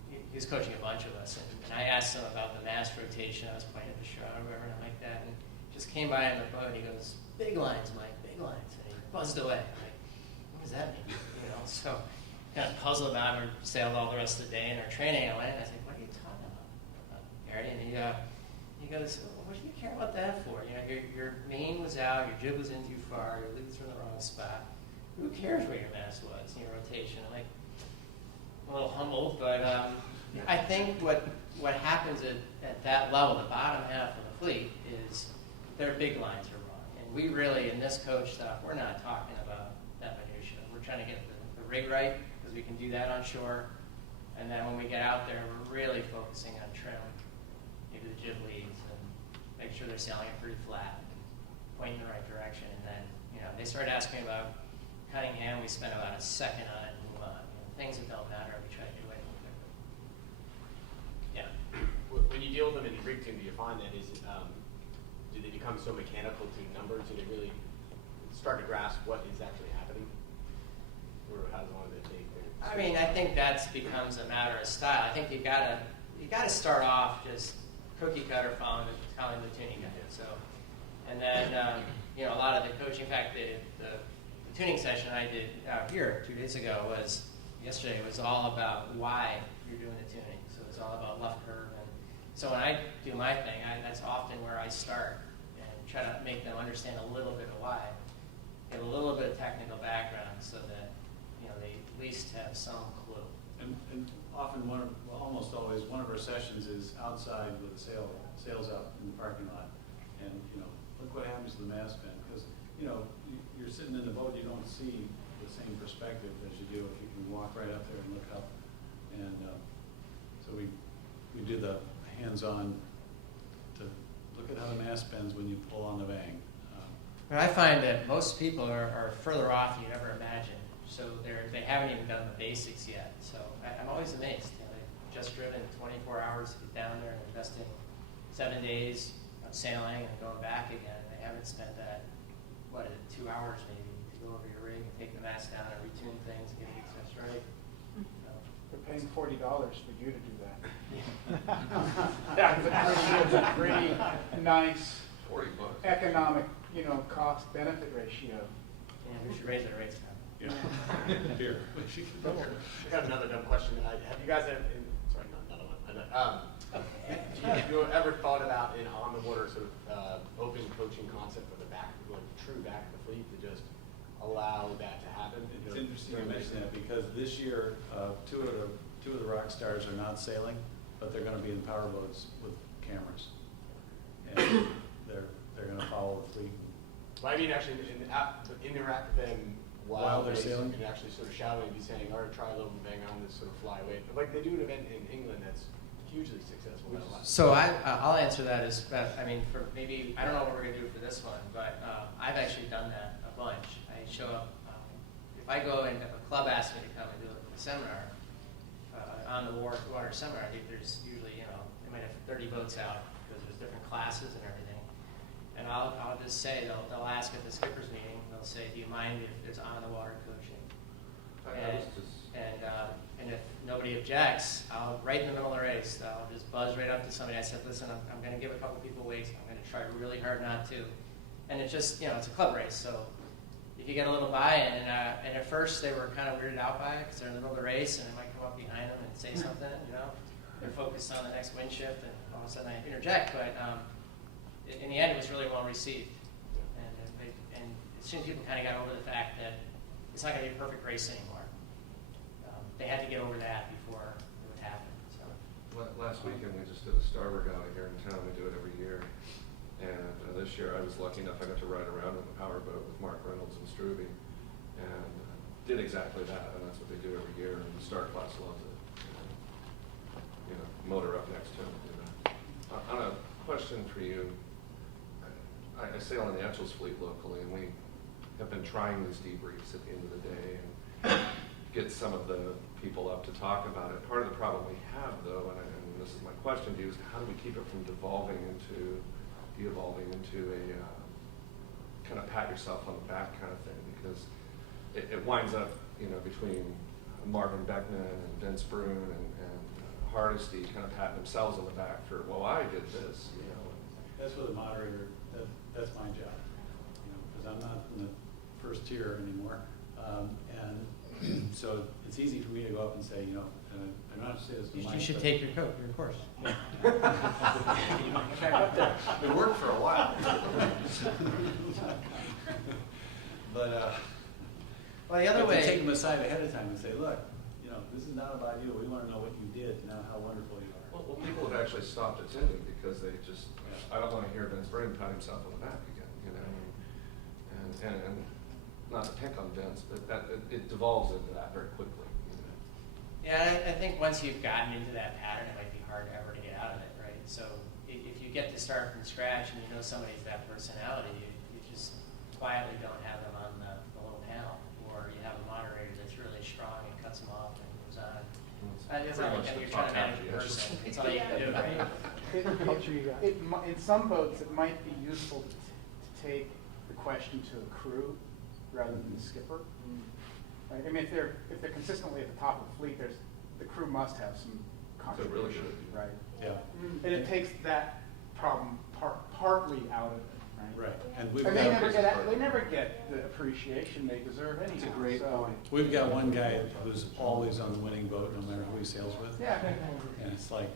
he was coaching a bunch of us. And I asked him about the mast rotation. I was pointing at the shroud or whatever, and I'm like that, and just came by on the boat. And he goes, "Big lines, Mike, big lines," and he buzzed away. I'm like, what does that mean? So kind of puzzled about it. We sailed all the rest of the day in our training. I went and I said, "What are you talking about, Gary?" And he goes, "What do you care about that for? Your main was out, your jib was in too far, your leads were in the wrong spot. Who cares where your mast was, your rotation?" I'm like, a little humbled, but I think what happens at that level, the bottom half of the fleet, is their big lines are wrong. And we really, in this coach stuff, we're not talking about that minutia. We're trying to get the rig right, because we can do that on shore. And then when we get out there, we're really focusing on trim, maybe the jib leads, and make sure they're sailing it pretty flat, pointing in the right direction. And then, they started asking me about Cunningham. We spent about a second on it and move on. Things that don't matter, we try to do it quickly. Yeah. When you deal with them in the rig team, do you find that do they become so mechanical to numbers? Do they really start to grasp what is actually happening? Or how long does it take? I think that becomes a matter of style. I think you gotta start off just cookie cutter following the tuning guide. So, and then a lot of the coaching. In fact, the tuning session I did out here 2 days ago yesterday was all about why you're doing the tuning. So it's all about left curve. And so when I do my thing, that's often where I start and try to make them understand a little bit of why, give a little bit of technical background, so that they at least have some clue. And often almost always one of our sessions is outside with the sails up in the parking lot, and look what happens to the mast bend, because you're sitting in the boat, you don't see the same perspective as you do if you can walk right up there and look up. And so we do the hands-on to look at how the mast bends when you pull on the bang. But I find that most people are further off than you'd ever imagine. So they haven't even done the basics yet. So I'm always amazed. They've just driven 24 hours to get down there and investing 7 days of sailing and going back again. They haven't spent that, 2 hours maybe, to go over your rig and take the mast down and retune things and get it just right. They're paying $40 for you to do that. It's a pretty nice 40 bucks. economic, cost benefit ratio. And we should raise our rates now. Yeah. Here. I got another dumb question. Have you guys sorry, not another one. Have you ever thought about an on-the-water sort of open coaching concept for the back, like true back of the fleet, to just allow that to happen? It's interesting you mention that because this year, two of the rock stars are not sailing, but they're going to be in power boats with cameras, and they're going to follow the fleet. Well, I mean, actually, interact with them While they're racing sailing? and actually sort of shouting and be saying, all right, try a little bang on this sort of flyweight. But like they do an event in England that's hugely successful. So I'll answer that as best. I mean, for maybe, I don't know what we're gonna do for this one, but I've actually done that a bunch. I show up, if I go and if a club asks me to come and do a seminar, on the water seminar, there's usually, they might have 30 boats out because there's different classes and everything. And I'll just say, they'll ask at the skippers meeting, they'll say, do you mind if there's on the water coaching? And if nobody objects, I'll, right in the middle of the race, I'll just buzz right up to somebody. I said, listen, I'm going to give a couple people weights. I'm going to try really hard not to. And it's just, it's a club race. So if you get a little buy-in, and at first they were kind of weirded out by it because they're in the middle of the race and I might come up behind them and say something, They're focused on the next wind shift and all of a sudden I interject. But in the end, it was really well received. And as soon as people kind of got over the fact that it's not going to be a perfect race anymore. They had to get over that before it would happen. So. Last weekend we just did a starboard galley here in town. We do it every year. And this year I was lucky enough I got to ride around in the power boat with Mark Reynolds and Struby and did exactly that. And that's what they do every year. And the Star class loves it. And, motor up next to him. On a question for you, I sail in the Etchells fleet locally, and we have been trying these debriefs at the end of the day and get some of the people up to talk about it. Part of the problem we have, though, and this is my question to you, is how do we keep it from de-evolving into a kind of pat yourself on the back kind of thing? Because it winds up, between Marvin Beckman and Vince Brune and Hardesty kind of patting themselves on the back for, well, I did this, That's what the moderator, that's my job, because I'm not in the first tier anymore. And so it's easy for me to go up and say, I'm not to say this to Mike. You should take your course. Check up there. It worked for a while. But Well, the other but to take way, them aside ahead of time and say, look, this is not about you. We want to know what you did, not how wonderful you are. well, people have actually stopped attending because they just, I don't want to hear Vince Brune pat himself on the back again, and not to pick on Vince, but it devolves into that very quickly. yeah, I think once you've gotten into that pattern, it might be hard ever to get out of it, right? So if you get to start from scratch and somebody's that personality, you just quietly don't have them on the little panel, or you have a moderator that's really strong and cuts them off and moves on. It's not like you're trying to manage a person. It's all you can do, right? In some boats, it might be useful to take the question to the crew rather than the skipper. Right? I mean, if they're consistently at the top of the fleet, the crew must have some contribution, really should. right? Yeah. And it takes that problem partly out of it, right? Right. And we've And got, they never get the appreciation they deserve anyhow. It's a great so. point. We've got one guy who's always on the winning boat, no matter who he sails with. Yeah. And it's like,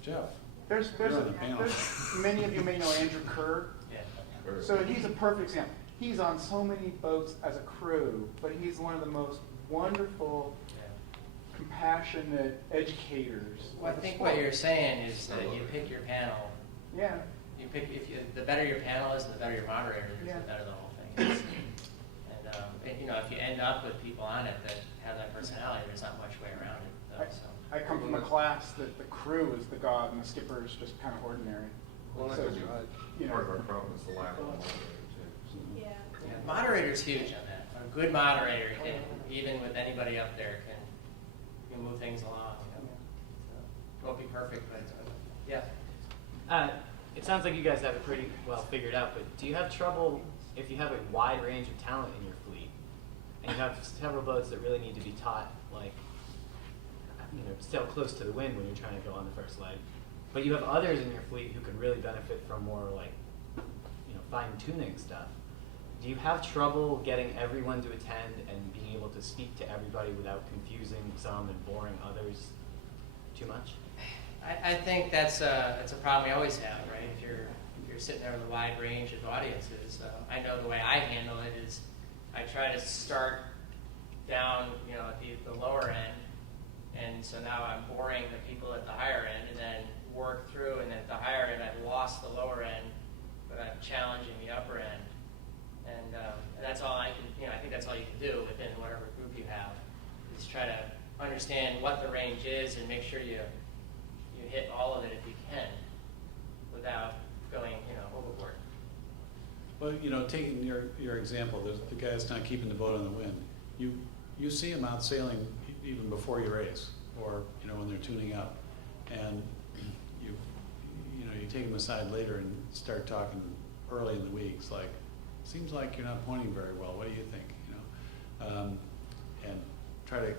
Jeff, There's many of you may know Andrew Kerr. Yeah. So he's a perfect example. He's on so many boats as a crew, but he's one of the most wonderful, compassionate educators. Well, I think what you're saying is that you pick your panel. Yeah. You pick the better your panel is, and the better your moderator is, Yeah. the better the whole thing is. And if you end up with people on it that have that personality, there's not much way around it. Though, so. I come from a class that the crew is the god and the skipper is just kind of ordinary. Well, that So, could be part of our problem is the lack of a moderator, too. Yeah. Yeah, moderator's huge on that. A good moderator, even with anybody up there, can move things along. So, it won't be perfect, but yeah. It sounds like you guys have it pretty well figured out, but do you have trouble if you have a wide range of talent in your fleet and you have several boats that really need to be taught, like, sail close to the wind when you're trying to go on the first leg. But you have others in your fleet who can really benefit from more like, fine-tuning stuff. Do you have trouble getting everyone to attend and being able to speak to everybody without confusing some and boring others too much? I think that's a problem we always have, right? If you're sitting there with a wide range of audiences, I know the way I handle it is I try to start down, at the lower end, and so now I'm boring the people at the higher end, and then work through, and at the higher end I've lost the lower end, but I'm challenging the upper end, and that's all I can. I think that's all you can do within whatever group you have, is try to understand what the range is and make sure you hit all of it if you can, without going overboard. Well, taking your example, the guy that's not keeping the boat on the wind, you see him out sailing even before you race, or when they're tuning up, and you take him aside later and start talking early in the weeks, like, seems like you're not pointing very well. What do you think? And try to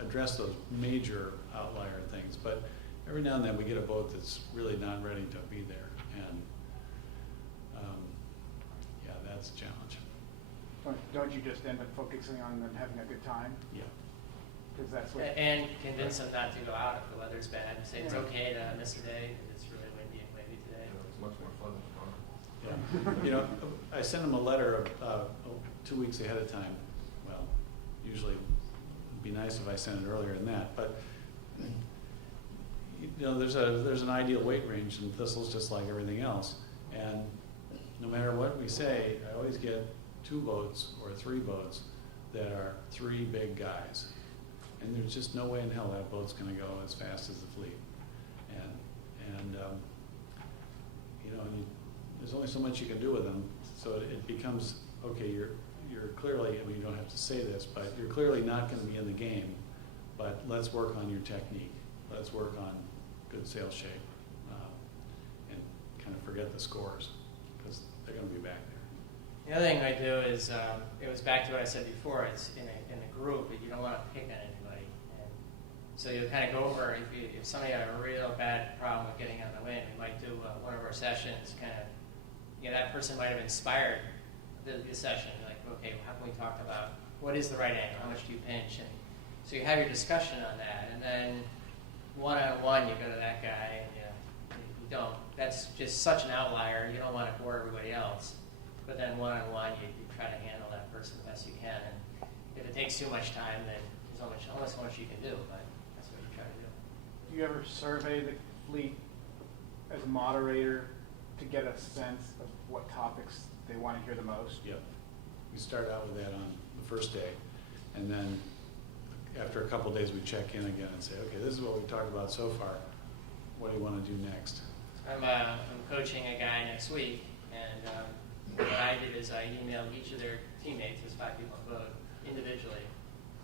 address those major outlier things. But every now and then we get a boat that's really not ready to be there, and that's a challenge. Don't you just end up focusing on them having a good time? Yeah. Because that's what. And convince them not to go out if the weather's bad. Say it's okay to miss a day because it's really windy and wavy today. It's much more fun than fun. Yeah. I sent them a letter 2 weeks ahead of time. Well, usually it'd be nice if I sent it earlier than that, but there's an ideal weight range in thistles, just like everything else, and no matter what we say, I always get 2 boats or 3 boats that are 3 big guys, and there's just no way in hell that boat's going to go as fast as the fleet, and there's only so much you can do with them, so it becomes, okay, you're clearly, you don't have to say this, but you're clearly not going to be in the game, but let's work on your technique, let's work on good sail shape, and kind of forget the scores, because they're going to be back there. The other thing I do is, it was back to what I said before, it's in a group, but you don't want to pick on anybody. And so you kind of go over, if somebody had a real bad problem with getting on the wind, we might do one of our sessions, kind of, that person might have inspired the session, like, okay, how can we talk about, what is the right angle, how much do you pinch? And so you have your discussion on that, and then one-on-one, you go to that guy, and you don't, that's just such an outlier, you don't want to bore everybody else. But then one-on-one, you try to handle that person the best you can. And if it takes too much time, then there's only so much you can do, but that's what you try to do. Do you ever survey the fleet as a moderator to get a sense of what topics they want to hear the most? Yep. We start out with that on the first day, and then after a couple of days, we check in again and say, okay, this is what we've talked about so far. What do you want to do next? I'm coaching a guy next week, and what I did is I emailed each of their teammates, there's 5 people on the boat, individually,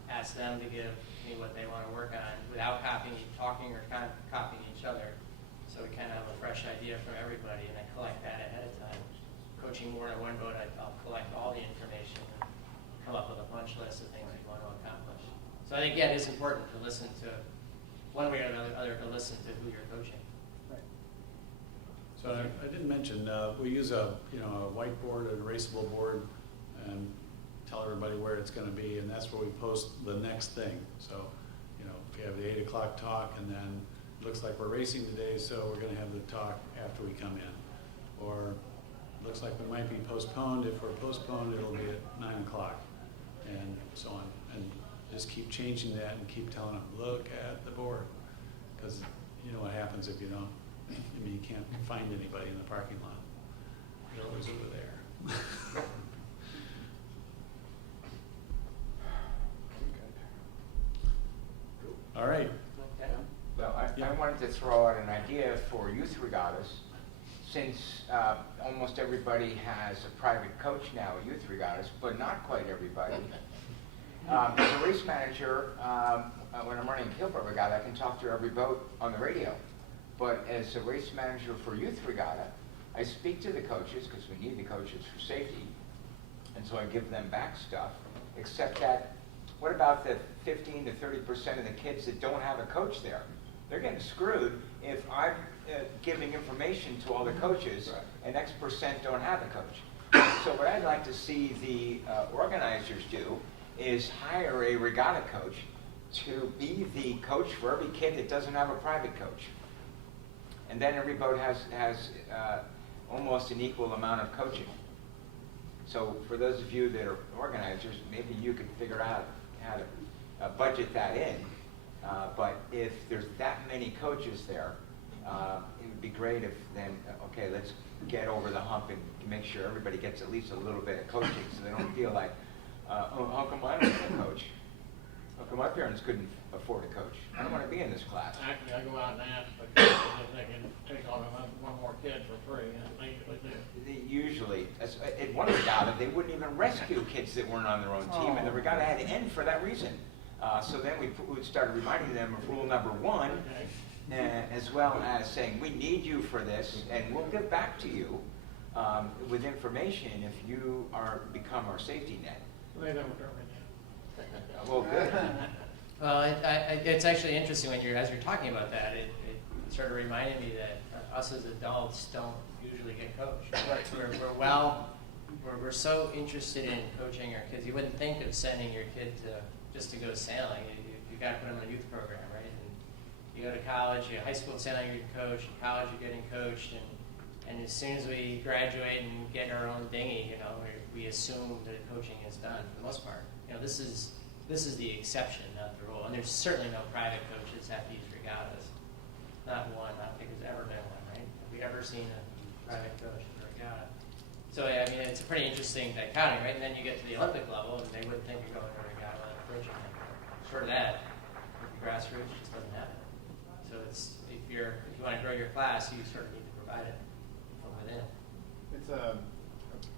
asked them to give me what they want to work on without talking or copying each other. So we kind of have a fresh idea from everybody, and I collect that ahead of time. Coaching more than one boat, I'll collect all the information and come up with a punch list of things we want to accomplish. So I think, yeah, it is important to listen to, one way or another, to listen to who you're coaching. So I didn't mention, we use a whiteboard, a erasable board, and tell everybody where it's going to be, and that's where we post the next thing. So, if you have the 8 o'clock talk, and then it looks like we're racing today, so we're going to have the talk after we come in. Or it looks like we might be postponed. If we're postponed, it'll be at 9 o'clock, and so on. And just keep changing that and keep telling them, look at the board, because you know what happens if you don't. You can't find anybody in the parking lot. They're always over there. All right. Okay. Well, I wanted to throw out an idea for youth regattas. Since almost everybody has a private coach now at youth regattas, but not quite everybody. As a race manager, when I'm running a keelboat regatta, I can talk to every boat on the radio. But as a race manager for youth regatta, I speak to the coaches, because we need the coaches for safety, and so I give them back stuff, except that what about the 15 to 30% of the kids that don't have a coach there? They're getting screwed if I'm giving information to all the coaches and X percent don't have a coach. So what I'd like to see the organizers do is hire a regatta coach to be the coach for every kid that doesn't have a private coach. And then every boat has almost an equal amount of coaching. So for those of you that are organizers, maybe you could figure out how to budget that in. But if there's that many coaches there, it would be great if then, okay, let's get over the hump and make sure everybody gets at least a little bit of coaching so they don't feel like, oh, how come I don't get a coach? How come my parents couldn't afford a coach? I don't want to be in this class. Actually, I go out and ask the coaches if they can take on one more kid for free, and they usually do. Usually, at one regatta, they wouldn't even rescue kids that weren't on their own team, and the regatta had to end for that reason. So then we started reminding them of rule number 1, as well as saying, we need you for this, and we'll give back to you with information if you become our safety net. They never told me that. Well, good. Well, it's actually interesting when as you're talking about that, it sort of reminded me that us as adults don't usually get coached. We're so interested in coaching our kids. You wouldn't think of sending your kid just to go sailing. You got to put them in a youth program, right? And you go to college, high school sailing, you're getting coached. In college, you're getting coached, and as soon as we graduate and get in our own dinghy, we assume that coaching is done for the most part. This is the exception, not the rule. And there's certainly no private coaches at these regattas. Not one. I don't think there's ever been one, right? Have we ever seen a private coach in a regatta? So yeah, I mean, it's a pretty interesting dichotomy, right? And then you get to the Olympic level, and they wouldn't think you're going to a regatta without a coaching. Short of that, with the grassroots, it just doesn't happen. So if you want to grow your class, you sort of need to provide it from within. It's a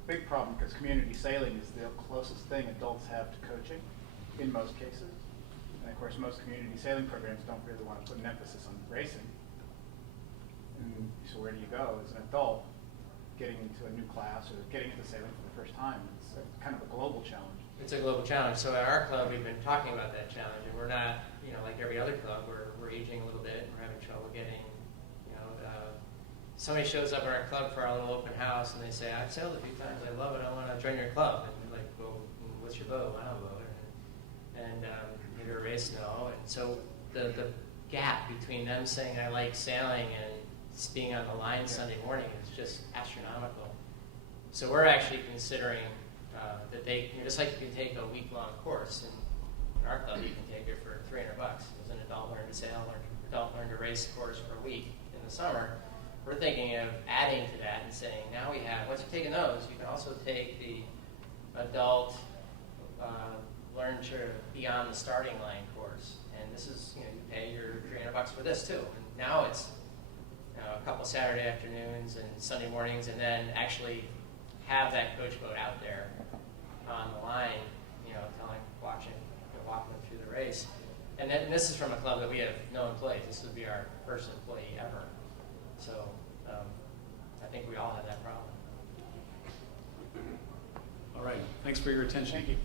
big problem because community sailing is the closest thing adults have to coaching in most cases. And of course, most community sailing programs don't really want to put an emphasis on racing. And so where do you go as an adult getting into a new class or getting into sailing for the first time? It's kind of a global challenge. It's a global challenge. So at our club, we've been talking about that challenge, and we're not, like every other club, we're aging a little bit, and we're having trouble getting, somebody shows up at our club for our little open house, and they say, I've sailed a few times, I love it, I want to join your club. And we're like, well, what's your boat? I don't have a boat. And you do a race? No. And so the gap between them saying I like sailing and being on the line Sunday morning is just astronomical. So we're actually considering that they, just like you can take a week-long course, and in our club you can take it for $300 as an adult learn to sail, or adult learn to race course for a week in the summer. We're thinking of adding to that and saying, now we have, once you've taken those, you can also take the adult learn to be on the starting line course. And this is, you pay your $300 for this too. And now it's a couple Saturday afternoons and Sunday mornings, and then actually have that coach boat out there on the line, walking them through the race. And this is from a club that we have no employees. This would be our first employee ever. So I think we all have that problem. All right. Thanks for your attention. Thank you.